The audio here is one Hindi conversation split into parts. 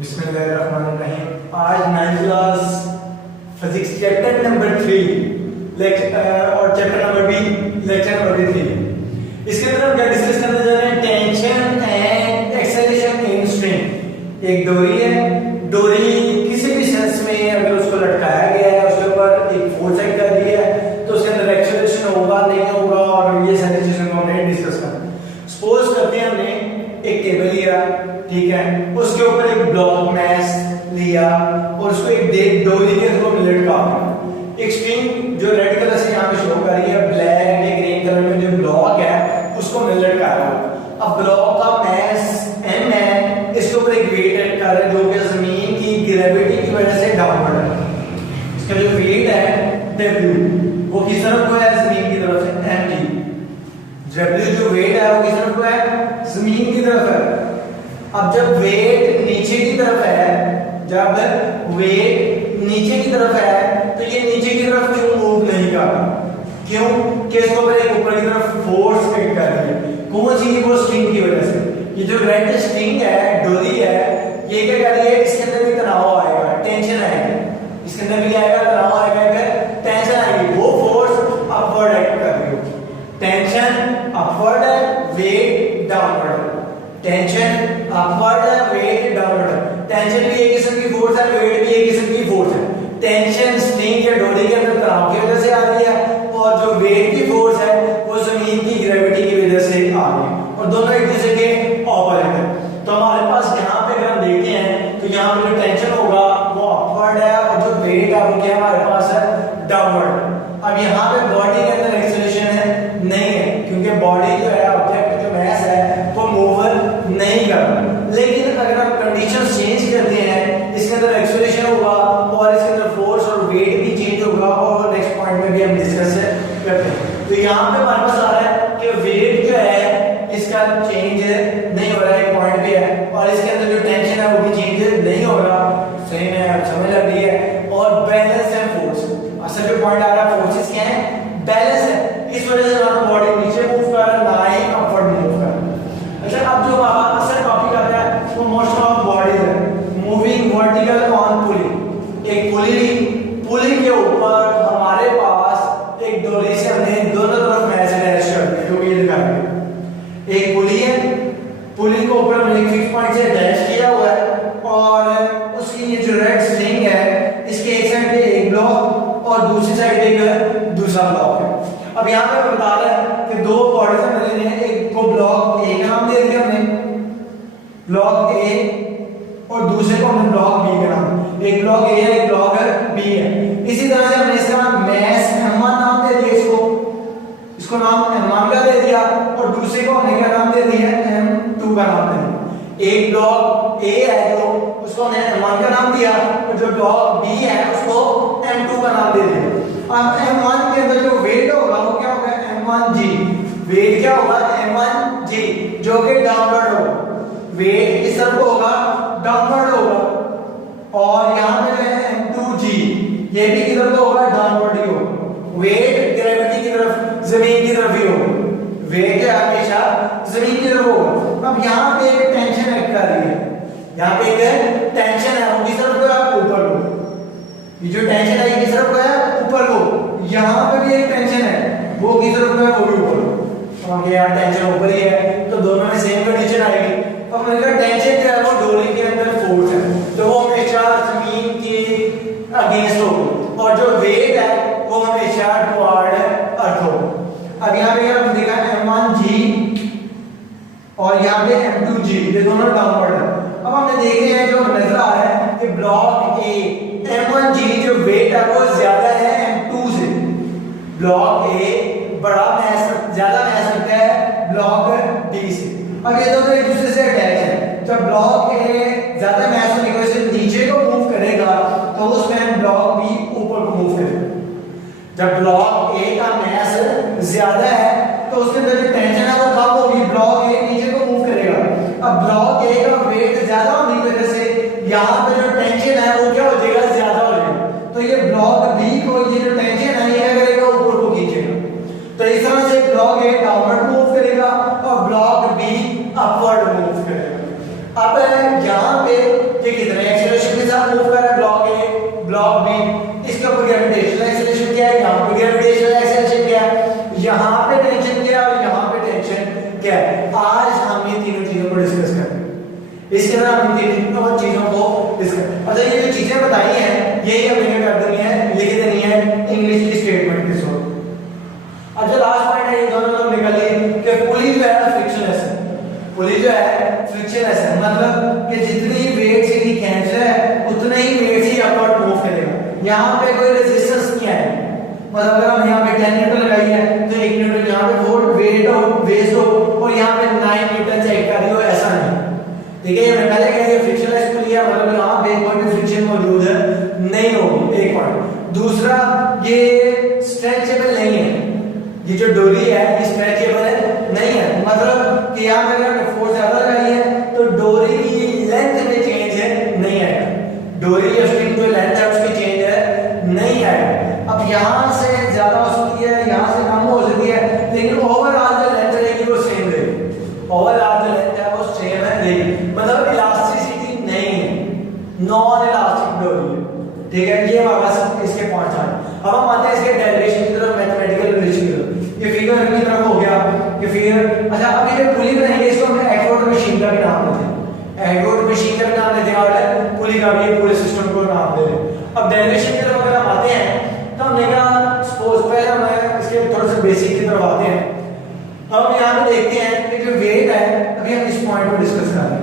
बिस्मिल्लाहिर्रहमानिर्रहीम। आज 9th class physics chapter number 3 lecture और chapter number B lecture number 3। इसके अंदर हम क्या डिस्कस करने जा रहे हैं? Tension and acceleration in string. एक डोरी है, डोरी किसी भी सेंस में अगर उसको लटकाया गया है, उसके ऊपर एक फोर्स एक्ट कर दिया है तो उसके अंदर एक्सेलरेशन होगा नहीं होगा, और ये सारी चीजें हमने डिस्कस करना। सपोज करते हैं हमने एक टेबल लिया, ठीक है, उसके ऊपर एक ब्लॉक मैश लिया और उसको एक डोरी के थ्रू लटका दिया। एक स्ट्रिंग जो रेड कलर से यहाँ पे शो कर रही है, ब्लैक या ग्रीन कलर में जो ब्लॉक है उसको मैं लटकाया। अब ब्लॉक का मैश m है, इसके ऊपर एक वेट एक्ट कर रहा है जो कि जमीन की ग्रेविटी की वजह से डाउनवर्ड है। इसका जो वेट है w वो किस तरफ को है? जमीन की तरफ से mt। w जो वेट है वो किस तरफ को है? जमीन की तरफ है। अब जब वेट नीचे की तरफ है, जब वेट नीचे की तरफ है तो ये नीचे की तरफ क्यों मूव नहीं कर रहा? क्यों? कि इसको ऊपर की तरफ फोर्स एक्ट कर रही है। कौन सी? वो स्ट्रिंग की वजह से। ये जो रेड स्ट्रिंग है, डोरी है, ये क्या कर रही है? इसके अंदर भी तनाव आएगा, टेंशन आएगी। इसके अंदर भी आएगा तनाव आएगा, टेंशन आएगी। वो फोर्स अपवर्ड एक्ट कर रही है। टेंशन अपवर्ड है, वेट डाउनवर्ड है। टेंशन अपवर्ड है, वेट डाउनवर्ड है। टेंशन भी एक किस्म की फोर्स है, वेट भी एक किस्म की फोर्स है। टेंशन स्ट्रिंग या डोरी के अंदर तनाव की वजह से आ रही है, और जो वेट की फोर्स है वो जमीन की ग्रेविटी की वजह से आ रही है, और दोनों एक दूसरे के ऑपोजिट है। तो हमारे पास यहाँ पे अगर हम देखते हैं तो यहाँ पे जो टेंशन होगा वो अपवर्ड है, और जो वेट है वो क्या हमारे पास है? डाउनवर्ड। अब यहाँ पे बॉडी के अंदर एक्सेलरेशन है नहीं है, क्योंकि बॉडी जो है, ऑब्जेक्ट जो मैस है वो मूवर नहीं कर रहा। लेकिन अगर हम कंडीशन चेंज करते हैं, इसके अंदर एक्सेलरेशन होगा और इसके अंदर फोर्स और वेट भी चेंज होगा, और नेक्स्ट पॉइंट में भी हम डिस्कस करते हैं। तो यहाँ पे हमारे पास आ रहा है कि वेट जो है इसका चेंज नहीं हो रहा है, एक पॉइंट भी है, और इसके अंदर जो टेंशन है वो भी चेंज नहीं हो रहा। सही में समझ लग रही है। और बैलेंस है फोर्स। असल जो पॉइंट आ रहा है, फोर्सेस क्या है? बैलेंस है। इस वजह से ना बॉडी नीचे मूव कर रहा है, ना ही अपवर्ड मूव कर रहा है। अच्छा, अब जो हमारा असल टॉपिक आता है वो मोशन ऑफ बॉडीज है। मूविंग वर्टिकल ऑन पुली। एक पुली के ऊपर हमारे पास एक डोरी से हमने दोनों तरफ मैच अटैच कर दिया, जो ये दिखा रहा है। एक पुली है, पुली को ऊपर हमने एक फिक्स पॉइंट से अटैच किया हुआ है, और उसकी ये जो रेड स्ट्रिंग है, इसके एक साइड पे एक ब्लॉक और दूसरी साइड एक दूसरा ब्लॉक है। अब यहाँ पे बता रहा है कि दो बॉडीज बने हैं, एक को ब्लॉक ए का नाम दे दिया हमने, ब्लॉक ए, और दूसरे को हमने ब्लॉक बी का नाम। एक ब्लॉक ए है, एक ब्लॉक बी है। इसी तरह से हमने इसका मैस m1 नाम दे दिया, इसको नाम m1 का दे दिया, और दूसरे को हमने क्या नाम दे दिया? m2 का नाम दे दिया। एक ब्लॉक ए है जो, उसको हमने m1 का नाम दिया, और जो ब्लॉक बी है उसको m2 का नाम दे दिया। अब m1 के अंदर जो वेट होगा वो क्या होगा? m1g। वेट क्या होगा? m1g, जो कि डाउनवर्ड होगा। वेट किस तरफ होगा? डाउनवर्ड होगा। और यहाँ पे जो है m2g, ये भी किधर को होगा? डाउनवर्ड ही होगा। वेट ग्रेविटी की तरफ, जमीन की तरफ ही होगा। वेट हमेशा जमीन की तरफ होगा। अब यहाँ पे एक टेंशन एक्ट कर रही है, यहाँ पे एक टेंशन है, वो किस तरफ को है? ऊपर को। ये जो टेंशन है ये किस तरफ को है? ऊपर को। यहाँ पे भी एक टेंशन है, वो किस तरफ को है? वो भी ऊपर को। अब यहाँ टेंशन ऊपर ही है, तो दोनों में सेम कंडीशन आएगी। अब मैंने कहा टेंशन जो है वो डोरी के अंदर फोर्स है, तो वो हमेशा जमीन के अगेंस्ट होगी, और जो वेट है वो हमेशा टुवर्ड अर्थ होगा। अब यहाँ पे हमने देखा m1g और यहाँ पे m2g, ये दोनों डाउनवर्ड है। अब हमने देखे हैं जो नजर आ रहा है कि ब्लॉक ए m1g जो वेट है वो ज्यादा है m2 से। ब्लॉक ए बड़ा मैस, ज्यादा मैस रखता है ब्लॉक डी से। अब ये दोनों एक दूसरे से अटैच है। जब ब्लॉक ए ज्यादा मैस होने की वजह से नीचे को मूव करेगा, तो उसमें ब्लॉक बी ऊपर को मूव करेगा। जब ब्लॉक ए का मैस ज्यादा है तो उसके अंदर जो टेंशन है वो कम होगी, ब्लॉक ए नीचे को मूव करेगा। अब ब्लॉक ए का वेट ज्यादा होने की वजह से यहाँ पे जो टेंशन है वो क्या हो जाएगा? ज्यादा हो जाएगा। तो ये ब्लॉक बी को ये जो टेंशन है ये क्या करेगा? ऊपर को खींचेगा। तो इस तरह से ब्लॉक ए डाउनवर्ड मूव करेगा और ब्लॉक बी अपवर्ड मूव करेगा। अब यहाँ पे ये कितना क्या है, आज हम ये तीनों चीजों को डिस्कस करेंगे। इसके अंदर हम तीनों चीजों को डिस्कस, अच्छा ये जो चीजें बताई हैं यही हमें क्या कर देनी है, लिख देनी है इंग्लिश की स्टेटमेंट के साथ। अब जो लास्ट पॉइंट है ये दोनों तो निकल लिए कि पुली जो है फ्रिक्शनलेस है, पुली जो है फ्रिक्शनलेस है, मतलब कि जितनी वेट से ये खींच रहा है उतना ही वेट से अपवर्ड मूव करेगा। यहाँ पे कोई रेजिस्टेंस नहीं है, मतलब अगर हम यहाँ पे 10 न्यूटन लगाई है तो 1 न्यूटन यहाँ पे वो वेट हो वेस्ट हो और यहाँ पे 9 न्यूटन चेक कर रही हो, ऐसा नहीं। ठीक है, मैं पहले कह दिया फ्रिक्शनलेस पुली है, मतलब यहाँ पे कोई भी फ्रिक्शन मौजूद है नहीं होगी, एक पॉइंट। दूसरा ये स्ट्रेचेबल नहीं है, ये जो डोरी है ये स्ट्रेचेबल नहीं है, मतलब कि यहाँ पे अगर फोर्स ज्यादा लगाई है तो डोरी की लेंथ में चेंज है नहीं आएगा, डोरी या स्ट्रिंग जो लेंथ है उसकी चेंज है नहीं आएगा। अब यहाँ से ज्यादा हो सकती है, यहाँ से कम हो सकती है, लेकिन ओवरऑल जो लेंथ रहेगी वो सेम रहेगी, ओवरऑल जो लेंथ है वो सेम है रहेगी, मतलब इलास्टिसिटी नहीं है, नॉन इलास्टिक डोरी है। ठीक है, ये हमारे पास इसके पॉइंट्स हैं। अब हम आते हैं इसके डेरिवेशन की तरफ, मैथमेटिकल रिलेशन की तरफ। ये फिगर की तरफ हो गया, ये फिगर। अच्छा अब ये जो पुली बनाएंगे इसको हम एडवर्ड मशीन का भी नाम देते हैं, एडवर्ड मशीन का भी नाम देते हैं और पुली का भी पूरे सिस्टम को नाम दे रहे हैं। अब डेरिवेशन की तरफ अगर हम आते हैं तो हमने कहा सपोज पहले हम इसके थोड़ा सा बेसिक की तरफ आते हैं। अब हम यहाँ पे देखते हैं कि जो वेट है, अभी हम इस पॉइंट को डिस्कस करेंगे।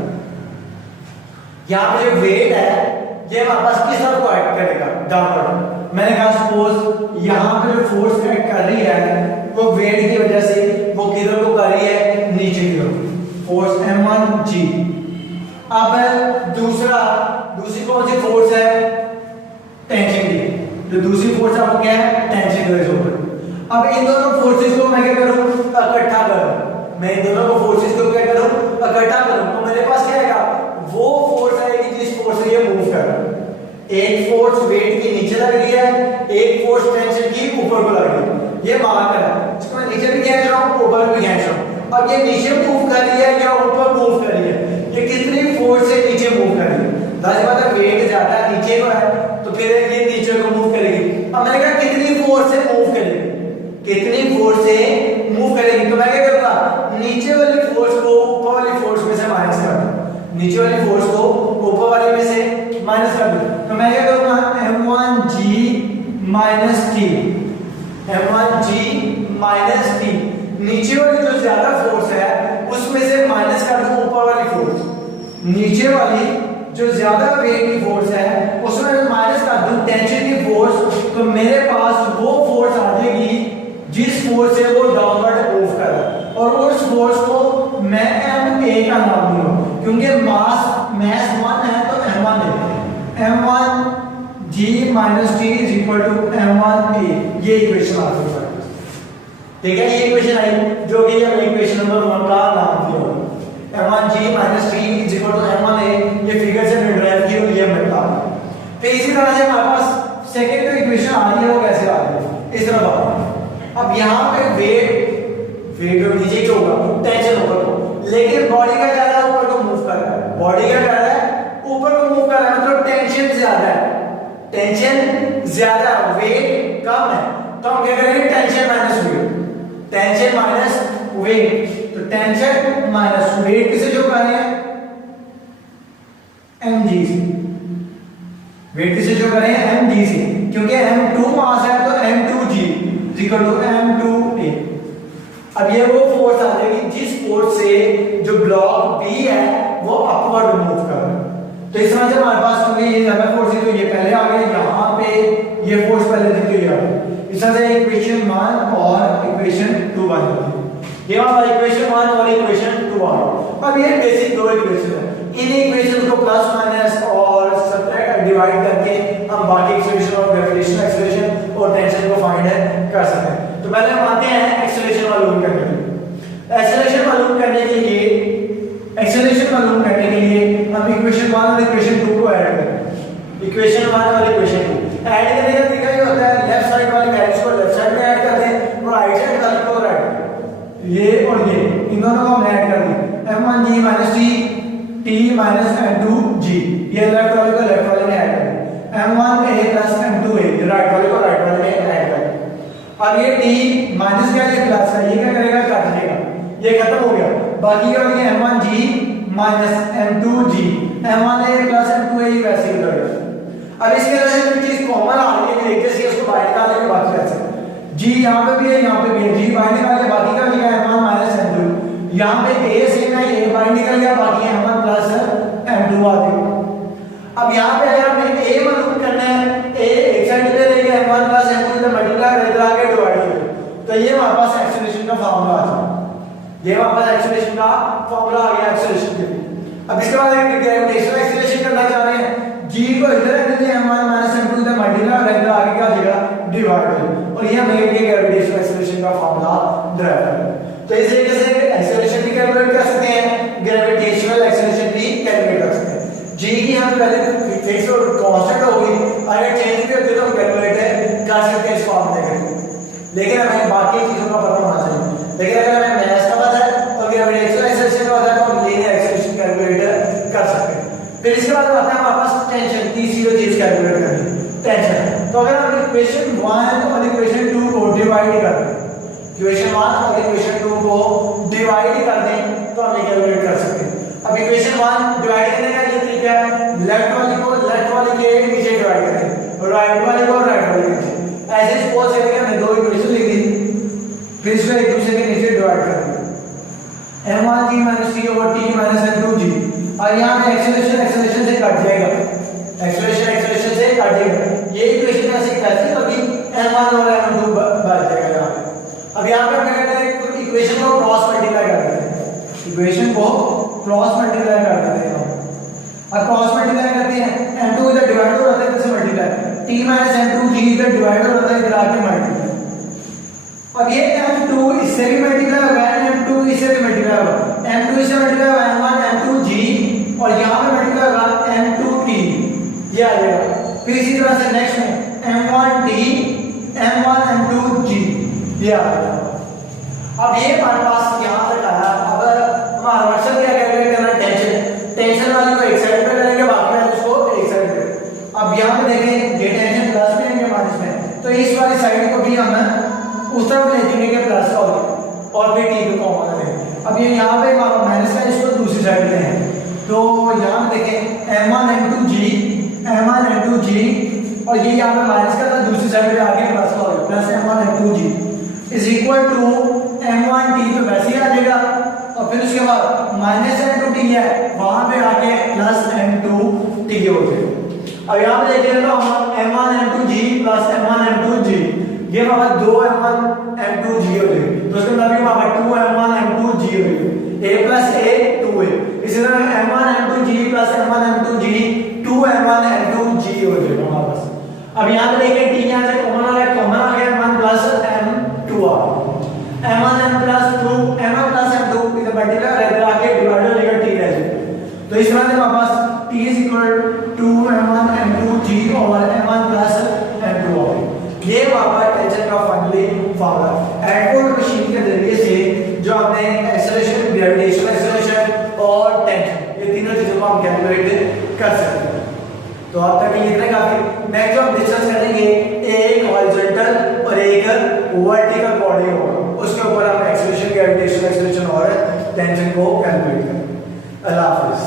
यहाँ पे जो वेट है ये हमारे पास किस तरफ को एक्ट करेगा, डाउनवर्ड। मैंने कहा सपोज यहाँ पे जो फोर्स एक्ट कर रही है वो वेट की वजह से वो किधर को कर रही है, नीचे की तरफ, फोर्स m1g। अब दूसरी कौन सी फोर्स है, टेंशन की। तो दूसरी फोर्स आपको क्या है, टेंशन की वजह से। अब इन दोनों फोर्सेस को मैं क्या करूं, इकट्ठा करूं, मैं इन दोनों को फोर्सेस को क्या करूं, इकट्ठा करूं, तो मेरे पास क्या आएगा, वो फोर्स आएगी जिस फोर्स से ये मूव कर रहा है। एक फोर्स वेट की नीचे लग रही है, एक फोर्स टेंशन की ऊपर को लग रही है, ये मार्कर है, इसको मैं नीचे भी खींच रहा हूं, ऊपर भी खींच रहा हूं। अब ये नीचे मूव कर रही है या ऊपर मूव कर रही है, ये कितनी फोर्स से नीचे मूव कर रही है, जाहिर बात है वेट ज्यादा नीचे को है तो फिर ये नीचे को मूव करेगी। अब मैंने कहा कितनी फोर्स से मूव करेगी, कितनी फोर्स से मूव करेगी, तो मैं क्या करूंगा, नीचे वाली फोर्स को ऊपर वाली फोर्स में से माइनस कर दूं, नीचे वाली फोर्स को ऊपर वाली में से माइनस कर दूं, तो मैं क्या करूंगा, m1g minus t, m1g minus t, नीचे वाली जो ज्यादा फोर्स है उसमें से माइनस कर दूं ऊपर वाली फोर्स, नीचे वाली जो ज्यादा वेट की फोर्स है उसमें माइनस कर दूं टेंशन की फोर्स, तो मेरे पास वो फोर्स आ जाएगी जिस फोर्स से वो डाउनवर्ड मूव कर रहा है, और उस फोर्स को मैं ma का नाम दूंगा, क्योंकि मास 1 है तो m1 लेते हैं, m1g minus t is equal to m1a, ये इक्वेशन आ गई। ठीक है, ये इक्वेशन आई जो कि हमने इक्वेशन नंबर 1 का नाम दिया, m1g minus t is equal to m1a, ये फिगर से हमने ड्राइव की हुई है बता। फिर इसी तरह से हमारे पास सेकंड जो इक्वेशन आ रही है वो कैसे आ रही है, इस तरह बात। अब यहाँ पे वेट जो नीचे जो होगा टेंशन ऊपर को, लेकिन बॉडी का क्या है, ऊपर को मूव कर रहा है, बॉडी का क्या है, ऊपर को मूव कर रहा है, मतलब टेंशन ज्यादा है, टेंशन ज्यादा, वेट कम है, तो हम क्या करेंगे, tension minus weight, tension minus weight, तो टेंशन माइनस वेट किसे जो कर रहे हैं, mg से, वेट किसे जो कर रहे हैं, mg से, क्योंकि m2 मास है तो m2g इक्वल टू m2a। अब ये वो फोर्स आ जाएगी जिस फोर्स से जो ब्लॉक B है वो अपवर्ड मूव कर रहा है, तो इस तरह से हमारे पास ये ज्यादा फोर्स है तो ये पहले आ गए, यहाँ पे ये फोर्स पहले थी तो ये आ गई, इस तरह से इक्वेशन 1 और इक्वेशन 2 बन जाती है। ये हमारा इक्वेशन 1 और इक्वेशन 2 आ गई। अब ये बेसिक दो इक्वेशन है, इन इक्वेशन को प्लस माइनस और सब्ट्रैक्ट डिवाइड करके हम बाकी एक्सेलरेशन और ग्रेविटेशनल एक्सेलरेशन और टेंशन को फाइंड कर सकते हैं। तो पहले हम आते हैं एक्सेलरेशन मालूम करने के लिए। एक्सेलरेशन मालूम करने के लिए हम इक्वेशन 1 और इक्वेशन 2 को ऐड करें। इक्वेशन 1 और इक्वेशन 2 ऐड करने का तरीका ये होता है, लेफ्ट साइड वाली वैल्यूज को लेफ्ट साइड में ऐड कर दें और राइट साइड वाली को राइट, ये और ये इन दोनों को हम ऐड कर दें, m1g - t माइनस m2g, ये लेफ्ट वाले को लेफ्ट वाले में ऐड कर दें, m1a प्लस m2a, ये राइट वाले को राइट वाले में ऐड कर दें। अब ये t माइनस क्या, ये प्लस है, ये क्या करेगा, काट देगा, ये खत्म हो गया। बाकी क्या हो गया m1g minus m2g, m1a plus m2a वैसे ही रहेगा। अब इसके अंदर से जो चीज कॉमन आ रही है देखते हैं उसको बाहर निकालने के बाद कैसे g यहां पे भी है यहां पे भी है, g बाहर निकाल के बाकी का बचेगा m1 माइनस m2, यहां पे a सेम है a बाहर निकल गया बाकी m1 प्लस m2 आ गया। अब यहां पे अगर हमें a मालूम करना है a एक साइड पे रहेगा m1 प्लस m2 से मल्टीप्लाई इधर आके डिवाइड हो गया, तो ये हमारे पास एक्सेलरेशन का फार्मूला आ गया, ये हमारे पास एक्सेलरेशन का फार्मूला आ गया एक्सेलरेशन के लिए। अब इसके बाद हम ग्रेविटेशनल एक्सेलरेशन करना चाह रहे हैं, g को इधर रख देते हैं m1 माइनस m2 से मल्टीप्लाई और इधर आगे क्या हो जाएगा डिवाइड हो जाएगा, और ये हमें ग्रेविटेशनल एक्सेलरेशन का फार्मूला ड्राइव करेगा। तो इस तरीके से एक्सेलरेशन भी कैलकुलेट कर सकते हैं, ग्रेविटेशनल एक्सेलरेशन भी कैलकुलेट कर सकते हैं। g की हम पहले फिक्स और कांस्टेंट होगी, अगर चेंज भी होती है तो हम कैलकुलेट कर सकते हैं इस फार्मूले के, लेकिन हमें बाकी चीजों का पता होना चाहिए। लेकिन अगर हमें मैथ्स का पता है और ग्रेविटेशनल एक्सेलरेशन का पता है तो हम लीनियर एक्सेलरेशन कैलकुलेट कर सकते हैं। फिर इसके बाद आता है हमारे पास टेंशन, तीसरी जो चीज कैलकुलेट करनी टेंशन। तो अगर हम इक्वेशन 1 और इक्वेशन 2 को डिवाइड कर दें, इक्वेशन 1 और इक्वेशन 2 को डिवाइड कर दें तो हम ये कैलकुलेट कर सकते हैं। अब इक्वेशन 1 डिवाइड करने का ये तरीका है, लेफ्ट वाली को लेफ्ट वाली के नीचे डिवाइड करें और राइट वाली को राइट वाली के नीचे। ऐसे सपोज करें कि हमने दो इक्वेशन लिख दी, फिर इसको एक दूसरे के नीचे डिवाइड कर दिया, m1g - c / t - m2g, और यहां पे एक्सेलरेशन से कट जाएगा, एक्सेलरेशन से कट जाएगा, ये इक्वेशन ऐसे कैसे होगी m1 और m2 बच जाएगा यहां पे। अब यहां पे हम क्या करते हैं इक्वेशन को क्रॉस मल्टीप्लाई कर देते हैं, इक्वेशन को क्रॉस मल्टीप्लाई कर देते हैं। अब क्रॉस मल्टीप्लाई करते हैं m2 इधर डिवाइड हो जाता है इधर से मल्टीप्लाई, t - m2g इधर डिवाइड हो जाता है इधर आके मल्टीप्लाई। अब ये m2 इससे भी मल्टीप्लाई होगा, m2 इससे भी मल्टीप्लाई होगा, m2 इससे मल्टीप्लाई होगा m1 m2g और यहां पे मल्टीप्लाई होगा m2t, ये आ जाएगा। फिर इसी तरह से नेक्स्ट में m1t m1 m2g, ये आ जाएगा। अब ये हमारे पास यहां तक आया। अब हमारा मकसद क्या कैलकुलेट करना है टेंशन, टेंशन वाली को एक साइड पे करेंगे बाकी वाले उसको एक साइड पे। अब यहां पे देखें ये टेंशन प्लस में है या माइनस में, तो इस वाली साइड को भी हम उस तरफ ले जाएंगे कि प्लस का होगा और फिर t को कॉमन लेंगे। अब ये यहां पे माइनस का इसको दूसरी साइड ले हैं, तो यहां पे देखें m1 m2g और ये यहां पे माइनस का था दूसरी साइड पे आगे प्लस का होगा, plus m1 m2g is equal to m1t, तो वैसे ही आ जाएगा। और फिर उसके बाद माइनस m2t है वहां पे आके प्लस m2t हो जाएगा। अब यहां पे देखिए तो m1 m2g plus m1 m2g, ये हमारा 2 m1 m2g हो जाएगा, तो उसके अंदर भी हमारा 2 m1 m2g हो जाएगा, a प्लस a 2a। इसी तरह m1 m2g plus m1 m2g 2 m1 m2g हो जाएगा हमारे पास। अब यहां पे देखिए t यहां से कॉमन आ गया m1 प्लस m2 आ m1 m plus 2 m1 plus m2 इधर मल्टीप्लाई इधर आके डिवाइड हो जाएगा t रह जाएगा। तो इस तरह से हमारे पास t is equal to m1 m2g और m1 प्लस m2 आ गया। ये हमारा टेंशन का फाइनली फार्मूला एडवर्ड मशीन के जरिए से जो हमने एक्सेलरेशन, ग्रेविटेशनल एक्सेलरेशन और टेंशन ये तीनों चीजों को हम कैलकुलेट कर सकते हैं। तो अब तक ये इतना काफी। नेक्स्ट जो हम डिस्कस करेंगे एक हॉरिजॉन्टल और एक वर्टिकल बॉडी होगा, उसके ऊपर हम एक्सेलरेशन, ग्रेविटेशनल एक्सेलरेशन और टेंशन को कैलकुलेट करेंगे। अल्लाह हाफिज़।